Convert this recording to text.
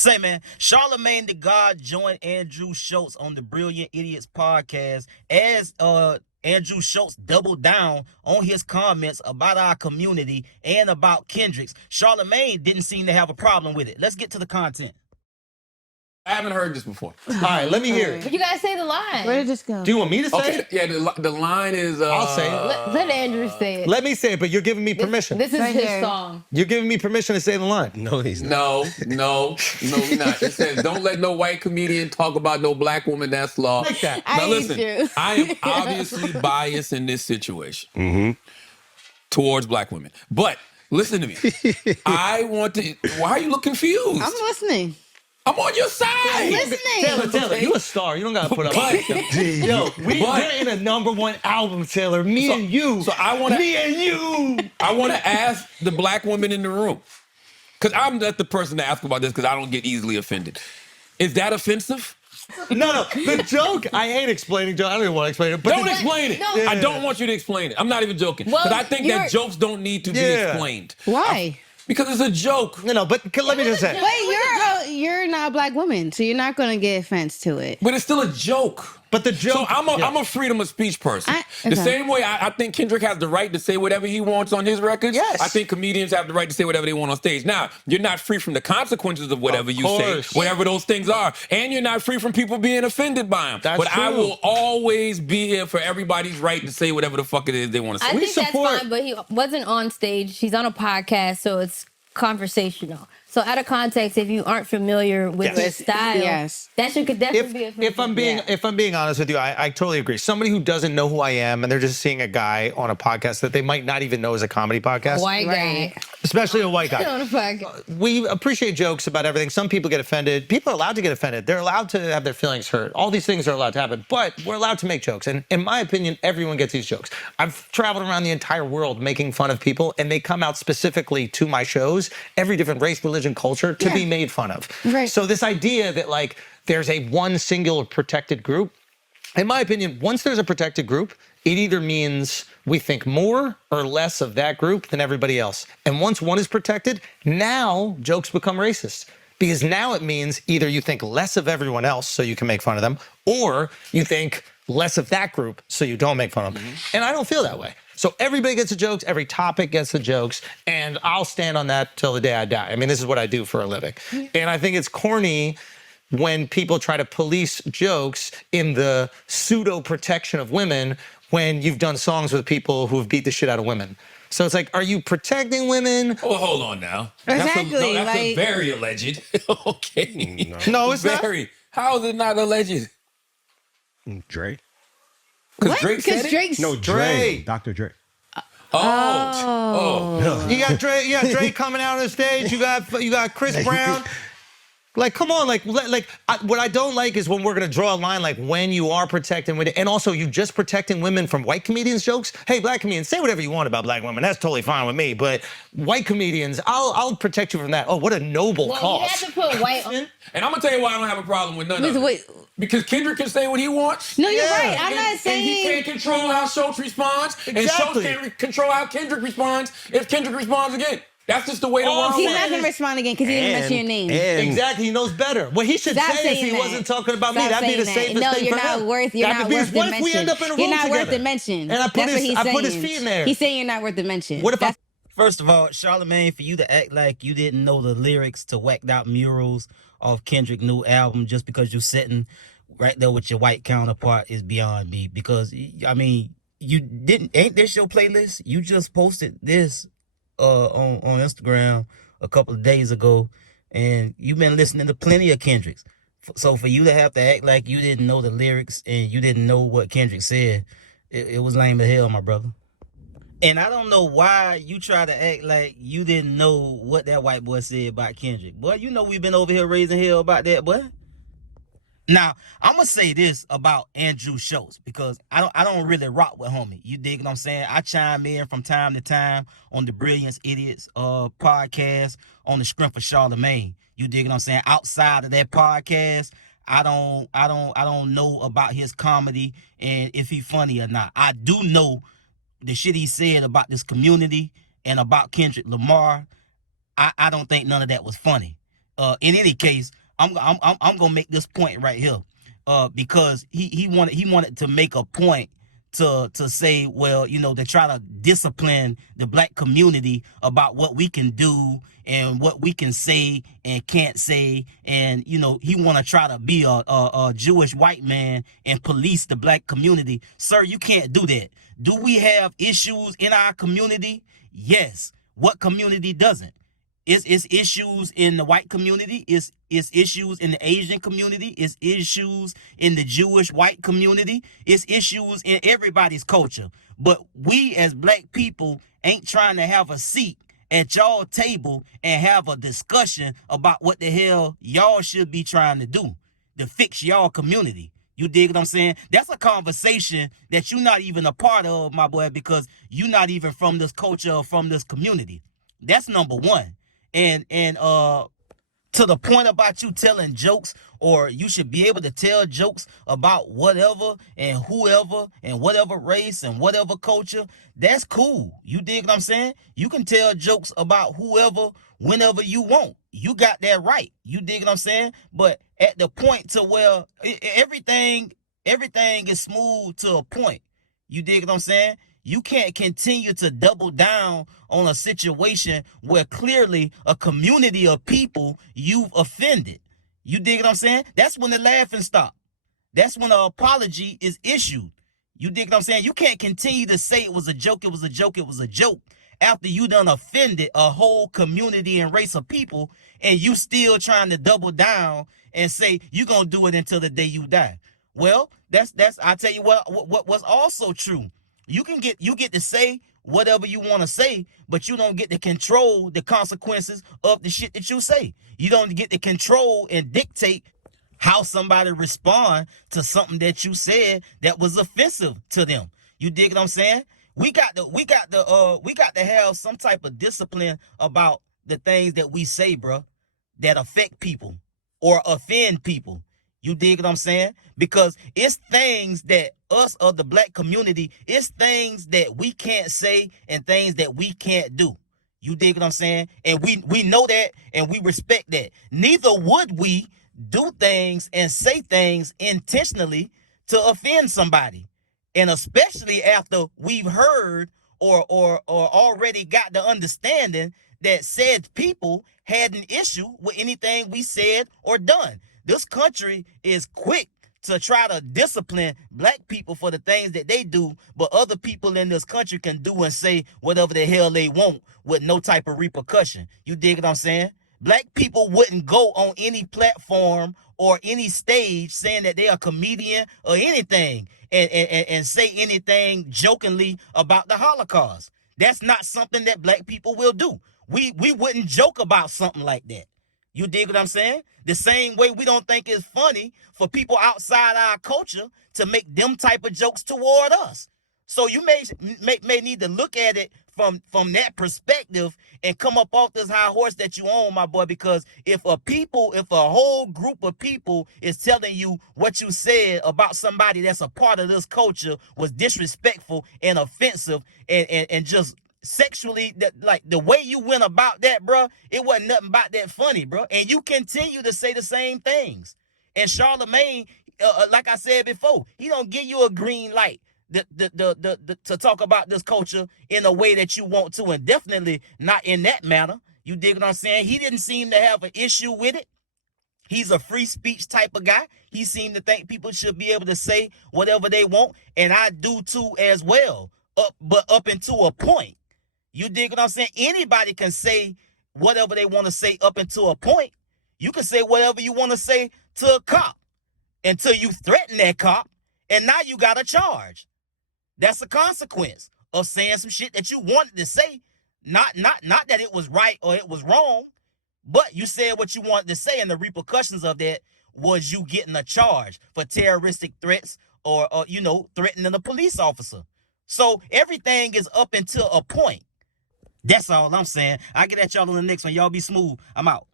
Say, man, Charlamagne the God joined Andrew Schulz on the Brilliant Idiots podcast as Andrew Schulz doubled down on his comments about our community and about Kendrick's. Charlamagne didn't seem to have a problem with it. Let's get to the content. I haven't heard this before. All right, let me hear it. You guys say the line. Where did this go? Do you want me to say it? Yeah, the line is... I'll say it. Let Andrew say it. Let me say it, but you're giving me permission. This is Right his here. song. You're giving me permission to say the line. No, he's not. No, you're not. It says, don't let no white comedian talk about no black woman. That's law. Like that. Now I hate listen, you. I am obviously biased in this situation towards black women. But listen to me. Why are you look confused? I'm listening. I'm on your side. Taylor, you a star. You don't gotta put up with it. Yo, we're in a #1 album, Taylor. Me and you. So I want to ask the black women in the room, because I'm not the person to ask about this because I don't get easily offended. Is that offensive? No. The joke, I hate explaining joke. I don't even want to explain it. But Don't explain it. No. I don't want you to explain it. I'm not even joking. Well, Because I think that jokes don't need to be explained. Why? Because it's a joke. But let me just say. Wait, you're not a black woman, so you're not going to get offense to it. But it's still a joke. But the joke. So I'm a freedom of speech person. Okay. The same way I think Kendrick has the right to say whatever he wants on his records. Yes. I think comedians have the right to say whatever they want on stage. Now, you're not free from the consequences of whatever you say, whatever those things are. And you're not free from people being offended by them. That's but I true. will always be here for everybody's right to say whatever the fuck it is they want to say. I think that's fine, but he wasn't on stage. He's on a podcast, so it's conversational. So out of context, if you aren't familiar with his style, that shit could definitely be offensive. If I'm being honest with you, I totally agree. Somebody who doesn't know who I am and they're just seeing a guy on a podcast that they might not even know is a comedy podcast. White guy. Especially a white guy. On a podcast. We appreciate jokes about everything. Some people get offended. People are allowed to get offended. They're allowed to have their feelings hurt. All these things are allowed to happen. But we're allowed to make jokes. And in my opinion, everyone gets these jokes. I've traveled around the entire world making fun of people, and they come out specifically to my shows, every different race, religion, culture, to be made fun of. Right. So this idea that like there's a one singular protected group, in my opinion, once there's a protected group, it either means we think more or less of that group than everybody else. And once one is protected, now jokes become racist. Because now it means either you think less of everyone else so you can make fun of them, or you think less of that group so you don't make fun of them. And I don't feel that way. So everybody gets the jokes, every topic gets the jokes, and I'll stand on that till the day I die. I mean, this is what I do for a living. And I think it's corny when people try to police jokes in the pseudo-protection of women when you've done songs with people who have beat the shit out of women. So it's like, are you protecting women? Oh, hold on now. Exactly. That's a very alleged. Okay. No, it's not. Very. How is it not alleged? Dre? Because Drake said it? Drake's... No, Dre. Dr. Dre. You got Drake coming out on the stage. You got Chris Brown. Like, come on, what I don't like is when we're gonna draw a line, like when you are protecting women, and also you just protecting women from white comedians' jokes. Hey, black comedians, say whatever you want about black women. That's totally fine with me. But white comedians, I'll protect you from that. Oh, what a noble cause. You have to put white on. And I'm gonna tell you why I don't have a problem with none of it. Because Kendrick can say what he wants. No, you're right. I'm not saying... And he can't control how Schulz responds. And Schulz can't control how Kendrick responds if Kendrick responds again. That's just the way the world He's works. not going to respond again because he didn't mention your name. Exactly, he knows better. What he should say is he wasn't talking about me. That'd be the safest thing for him. No, you're not worth the mention. What if we end up in a room You're not together? worth the mention. And I put his feet in there. He's saying you're not worth the mention. What if First of all, Charlamagne, for you to act like you didn't know the lyrics to Whacked Out Murals off Kendrick's new album just because you're sitting right there with your white counterpart is beyond me. Because, I mean, ain't this your playlist? You just posted this on Instagram a couple of days ago, and you've been listening to plenty of Kendrick's. So for you to have to act like you didn't know the lyrics and you didn't know what Kendrick said, it was lame as hell, my brother. And I don't know why you try to act like you didn't know what that white boy said about Kendrick. Boy, you know we've been over here raising hell about that, boy. Now, I'm going to say this about Andrew Schulz because I don't really rock with homie. You dig what I'm saying? I chime in from time to time on the Brilliant Idiots podcast on the strength of Charlamagne. You dig what I'm saying? Outside of that podcast, I don't know about his comedy and if he's funny or not. I do know the shit he said about this community and about Kendrick Lamar. I don't think none of that was funny. in any case, I'm gonna make this point right here, because he wanted to make a point to say, well, to try to discipline the black community about what we can do and what we can say and can't say, and he want to try to be a Jewish white man and police the black community. Sir, you can't do that. Do we have issues in our community? Yes. What community doesn't? It's issues in the white community. It's issues in the Asian community. It's issues in the Jewish white community. It's issues in everybody's culture. But we as black people ain't trying to have a seat at y'all table and have a discussion about what the hell y'all should be trying to do to fix y'all community. You dig what I'm saying? That's a conversation that you're not even a part of, my boy, because you're not even from this culture or from this community. That's number one. And to the point about you telling jokes, or you should be able to tell jokes about whatever and whoever and whatever race and whatever culture, that's cool. You dig what I'm saying? You can tell jokes about whoever, whenever you want. You got that right. You dig what I'm saying? But at the point to where everything is smooth to a point. You dig what I'm saying? You can't continue to double down on a situation where clearly a community of people you've offended. You dig what I'm saying? That's when the laughing stop. That's when an apology is issued. You dig what I'm saying? You can't continue to say it was a joke, it was a joke, it was a joke after you done offended a whole community and race of people, and you still trying to double down and say you're gonna do it until the day you die. Well, that's I tell you what was also true. You get to say whatever you want to say, but you don't get to control the consequences of the shit that you say. You don't get to control and dictate how somebody respond to something that you said that was offensive to them. You dig what I'm saying? We got to have some type of discipline about the things that we say, bro, that affect people or offend people. You dig what I'm saying? Because it's things that us of the black community, it's things that we can't say and things that we can't do. You dig what I'm saying? And we know that and we respect that. Neither would we do things and say things intentionally to offend somebody. And especially after we've heard or already got the understanding that said people had an issue with anything we said or done. This country is quick to try to discipline black people for the things that they do, but other people in this country can do and say whatever the hell they want with no type of repercussion. You dig what I'm saying? Black people wouldn't go on any platform or any stage saying that they are a comedian or anything and say anything jokingly about the Holocaust. That's not something that black people will do. We wouldn't joke about something like that. You dig what I'm saying? The same way we don't think it's funny for people outside our culture to make them type of jokes toward us. So you may need to look at it from that perspective and come up off this high horse that you own, my boy, because if a whole group of people is telling you what you said about somebody that's a part of this culture was disrespectful and offensive and just sexually, that like the way you went about that, bro, it wasn't nothing about that funny, bro. And you continue to say the same things. And Charlamagne, like I said before, he don't give you a green light to talk about this culture in a way that you want to, and definitely not in that manner. You dig what I'm saying? He didn't seem to have an issue with it. He's a free speech type of guy. He seemed to think people should be able to say whatever they want, and I do too as well. But up until a point. You dig what I'm saying? Anybody can say whatever they want to say up until a point. You can say whatever you want to say to a cop until you threaten that cop, and now you got a charge. That's a consequence of saying some shit that you wanted to say. Not that it was right or it was wrong, but you said what you wanted to say, and the repercussions of that was you getting a charge for terroristic threats or threatening a police officer. So everything is up until a point. That's all I'm saying. I get at y'all on the next one. Y'all be smooth. I'm out.